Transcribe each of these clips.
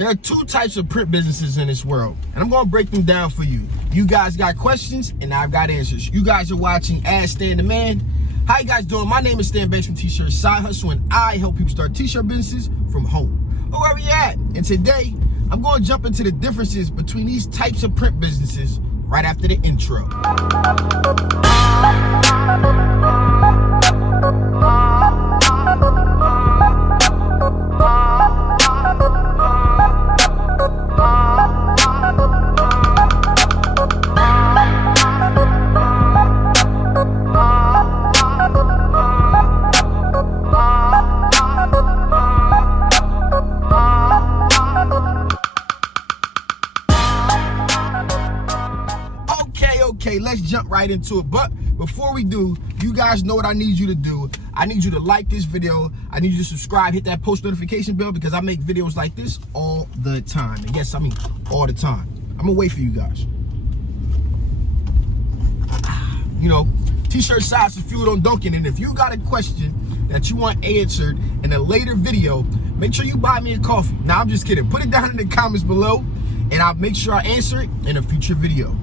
There are two types of print businesses in this world, and I'm going to break them down for you. You guys got questions, and I've got answers. You guys are watching Ask Stan the Man. How you guys doing? My name is Stan Banks from T-Shirt Side Hustle, and I help people start T-shirt businesses from home or wherever you're at. And today, I'm going to jump into the differences between these types of print businesses right after the intro. Okay, let's jump right into it. But before we do, you guys know what I need you to do. I need you to like this video. I need you to subscribe, hit that post notification bell, because I make videos like this all the time. And yes, I mean all the time. I'm gonna wait for you guys. You know, T-shirt size is fueled on dunking. And if you got a question that you want answered in a later video, make sure you buy me a coffee. Now, I'm just kidding. Put it down in the comments below, and I'll make sure I answer it in a future video.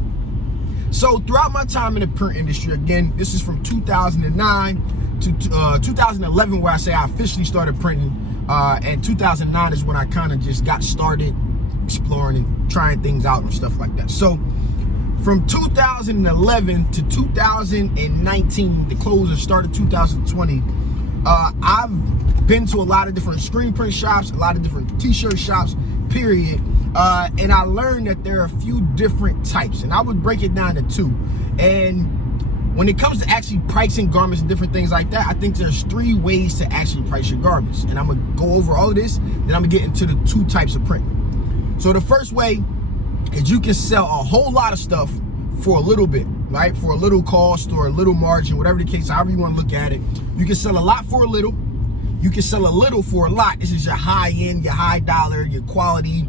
So throughout my time in the print industry, again, this is from 2009 to 2011, where I say I officially started printing, and 2009 is when I kind of just got started exploring and trying things out and stuff like that. So from 2011 to 2019, the close of start of 2020, I've been to a lot of different screen print shops, a lot of different T-shirt shops, period. And I learned that there are a few different types, and I would break it down to two. And when it comes to actually pricing garments and different things like that, I think there's three ways to actually price your garments. And I'm gonna go over all of this, then I'm gonna get into the two types of print. So the first way is you can sell a whole lot of stuff for a little bit, right? For a little cost or a little margin, whatever the case, however you want to look at it. You can sell a lot for a little. You can sell a little for a lot. This is your high end, your high dollar, your quality.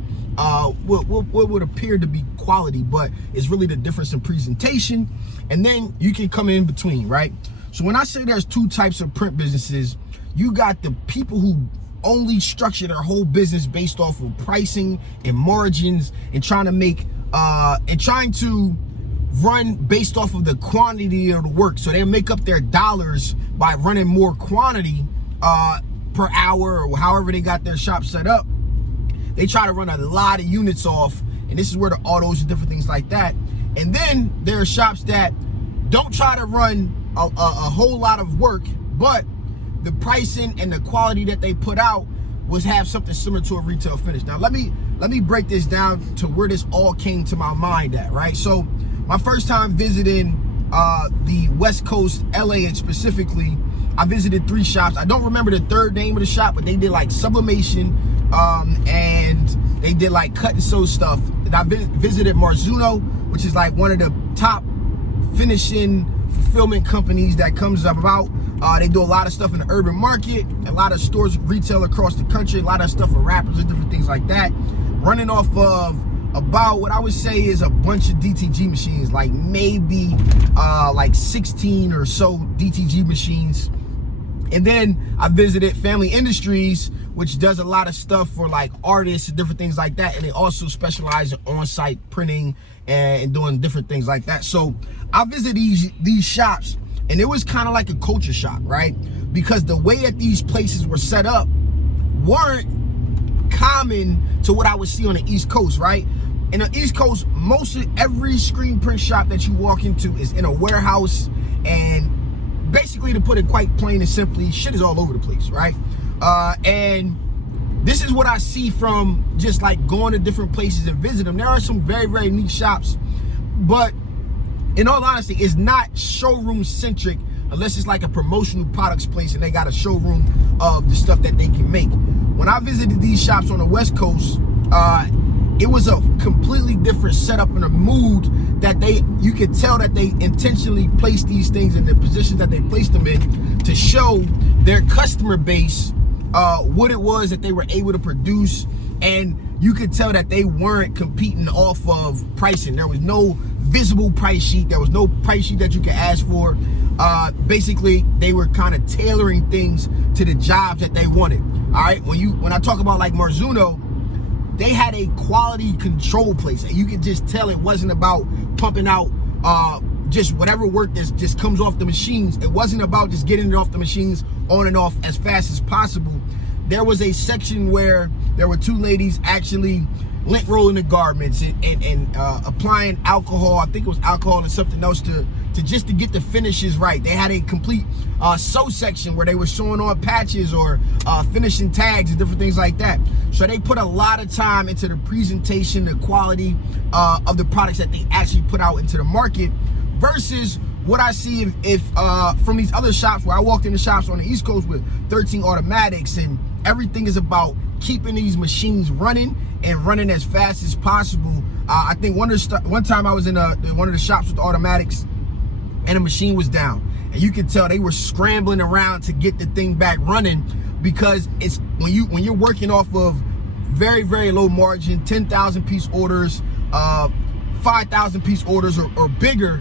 What would appear to be quality, but it's really the difference in presentation. And then you can come in between, right? So when I say there's two types of print businesses, you got the people who only structure their whole business based off of pricing and margins and trying to run based off of the quantity of the work. So they make up their dollars by running more quantity per hour, or however they got their shop set up. They try to run a lot of units off, and this is where the autos and different things like that. And then there are shops that don't try to run a whole lot of work, but the pricing and the quality that they put out was have something similar to a retail finish. Now let me break this down to where this all came to my mind at, right? So my first time visiting the West Coast, LA, and specifically, I visited three shops. I don't remember the third name of the shop, but they did like sublimation, and they did like cut and sew stuff. And I visited Marzuno, which is like one of the top finishing fulfillment companies that comes about. They do a lot of stuff in the urban market, a lot of stores, retail across the country, a lot of stuff for rappers and different things like that. Running off of about what I would say is a bunch of DTG machines, like maybe like 16 or so DTG machines. And then I visited Family Industries, which does a lot of stuff for like artists and different things like that. And they also specialize in on-site printing and doing different things like that. So I visited these shops, and it was kind of like a culture shock, right? Because the way that these places were set up weren't common to what I would see on the East Coast, right? In the East Coast, most of every screen print shop that you walk into is in a warehouse, and basically, to put it quite plain and simply, shit is all over the place, right? And this is what I see from just like going to different places and visit them. There are some very, very neat shops, but in all honesty, it's not showroom centric unless it's like a promotional products place and they got a showroom of the stuff that they can make. When I visited these shops on the West Coast, it was a completely different setup and a mood that you could tell that they intentionally placed these things in the positions that they placed them in to show their customer base what it was that they were able to produce. And you could tell that they weren't competing off of pricing. There was no visible price sheet. There was no price sheet that you could ask for. Basically, they were kind of tailoring things to the jobs that they wanted. All right, when I talk about like Marzuno, they had a quality control place, and you could just tell it wasn't about pumping out just whatever work that just comes off the machines. It wasn't about just getting it off the machines on and off as fast as possible. There was a section where there were two ladies actually lint rolling the garments and applying alcohol. I think it was alcohol and something else to get the finishes right. They had a complete sew section where they were sewing on patches or finishing tags and different things like that. So they put a lot of time into the presentation, the quality of the products that they actually put out into the market, versus what I see if from these other shops where I walked into shops on the East Coast with 13 automatics, and everything is about keeping these machines running and running as fast as possible. I think one time I was in one of the shops with automatics, and the machine was down, and you could tell they were scrambling around to get the thing back running, because it's when you're working off of very, very low margin, 10,000 piece orders, 5,000 piece orders or bigger,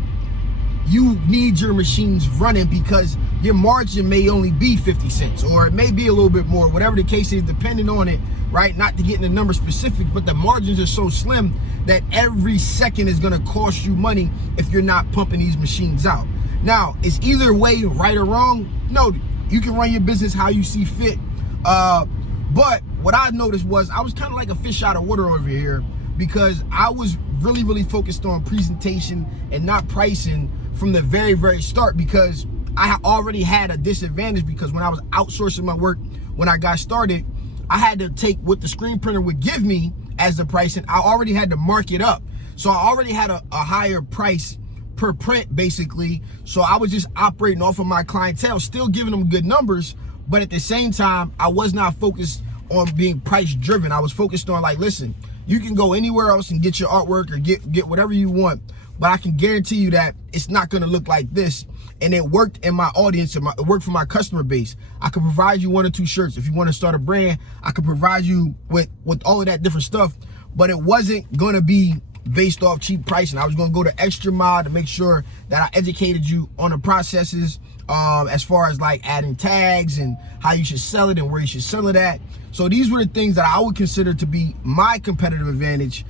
you need your machines running, because your margin may only be 50 cents, or it may be a little bit more, whatever the case is, depending on it, right? Not to get in the number specific, but the margins are so slim that every second is gonna cost you money if you're not pumping these machines out. Now, is either way right or wrong? No, you can run your business how you see fit. But what I noticed was I was kind of like a fish out of water over here, because I was really, really focused on presentation and not pricing from the very, very start, because I already had a disadvantage, because when I was outsourcing my work, when I got started, I had to take what the screen printer would give me as the pricing. I already had to mark it up. So I already had a higher price per print, basically. So I was just operating off of my clientele, still giving them good numbers, but at the same time, I was not focused on being price driven. I was focused on, like, listen, you can go anywhere else and get your artwork or get whatever you want, but I can guarantee you that it's not gonna look like this. And it worked in my audience, and it worked for my customer base. I could provide you 1 or 2 shirts. If you want to start a brand, I could provide you with all of that different stuff, but it wasn't gonna be based off cheap pricing. I was gonna go the extra mile to make sure that I educated you on the processes, as far as like adding tags and how you should sell it and where you should sell it at. So these were the things that I would consider to be my competitive advantage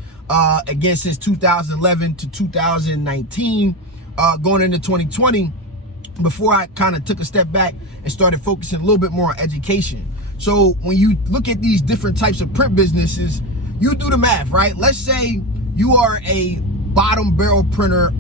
against since 2011 to 2019, going into 2020, before I kind of took a step back and started focusing a little bit more on education. So when you look at these different types of print businesses, you do the math, right? Let's say you are a bottom barrel printer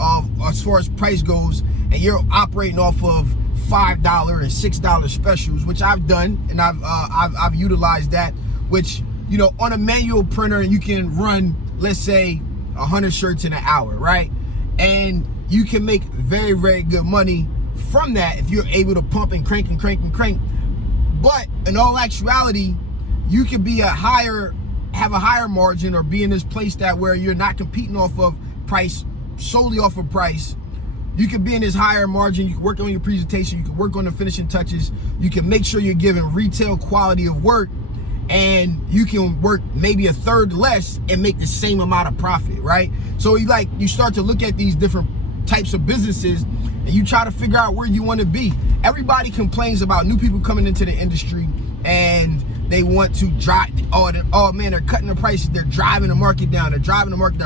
as far as price goes, and you're operating off of $5 and $6 specials, which I've done, and I've utilized that, which, you know, on a manual printer, you can run, let's say, 100 shirts in an hour, right? And you can make very, very good money from that if you're able to pump and crank and crank and crank. But in all actuality, you can be have a higher margin, or be in this place that where you're not competing off of price, solely off of price. You can be in this higher margin. You can work on your presentation. You can work on the finishing touches. You can make sure you're giving retail quality of work, and you can work maybe a third less and make the same amount of profit, right? So you start to look at these different types of businesses, and you try to figure out where you want to be. Everybody complains about new people coming into the industry, and they want to drive, oh man, they're cutting the prices, they're driving the market down, they're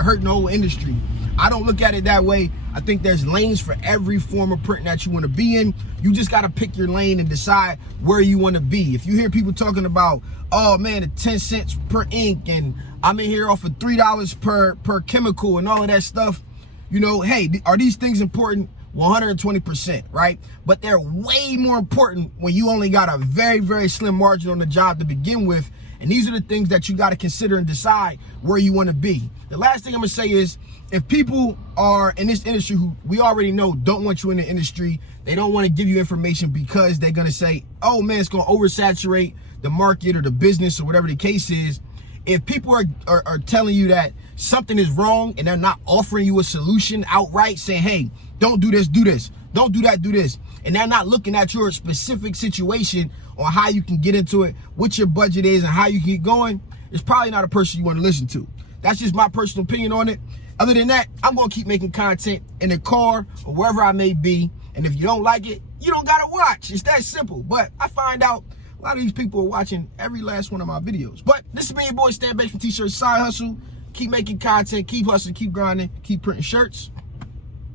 hurting the whole industry. I don't look at it that way. I think there's lanes for every form of print that you want to be in. You just got to pick your lane and decide where you want to be. If you hear people talking about, oh man, it's 10 cents per ink, and I'm in here off of $3 per chemical and all of that stuff, you know, hey, are these things important? 120%, right? But they're way more important when you only got a very, very slim margin on the job to begin with. And these are the things that you got to consider and decide where you want to be. The last thing I'm gonna say is, if people are in this industry who we already know don't want you in the industry, they don't want to give you information because they're gonna say, oh man, it's gonna oversaturate the market or the business or whatever the case is. If people are telling you that something is wrong and they're not offering you a solution outright, saying, hey, don't do this, do this, don't do that, do this, and they're not looking at your specific situation on how you can get into it, what your budget is, and how you can get going, it's probably not a person you want to listen to. That's just my personal opinion on it. Other than that, I'm going to keep making content in the car or wherever I may be. And if you don't like it, you don't got to watch. It's that simple. But I find out A lot of these people are watching every last one of my videos. But this is me, your boy Stan Bates from T-Shirt Side Hustle. Keep making content, keep hustling, keep grinding, keep printing shirts.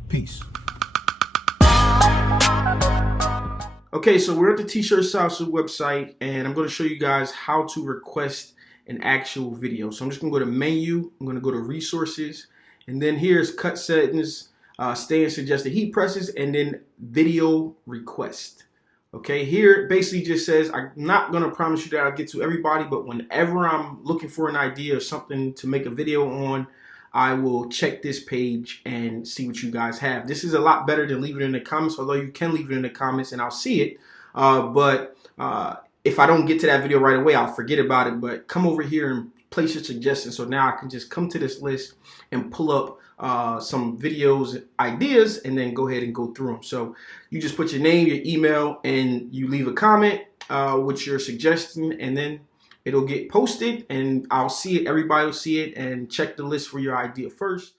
Peace. Okay, so we're at the T-Shirt Side Hustle website, and I'm going to show you guys how to request an actual video. So I'm just going to go to menu, I'm going to go to resources, and then here's cut settings, stay and suggested heat presses, and then video request. Okay, here it basically just says, I'm not going to promise you that I'll get to everybody, but whenever I'm looking for an idea or something to make a video on, I will check this page and see what you guys have. This is a lot better than leaving it in the comments, although you can leave it in the comments and I'll see it. But if I don't get to that video right away, I'll forget about it. But come over here and place your suggestions. So now I can just come to this list and pull up some videos, ideas, and then go ahead and go through them. So you just put your name, your email, and you leave a comment with your suggestion, and then it'll get posted and I'll see it. Everybody will see it and check the list for your idea first.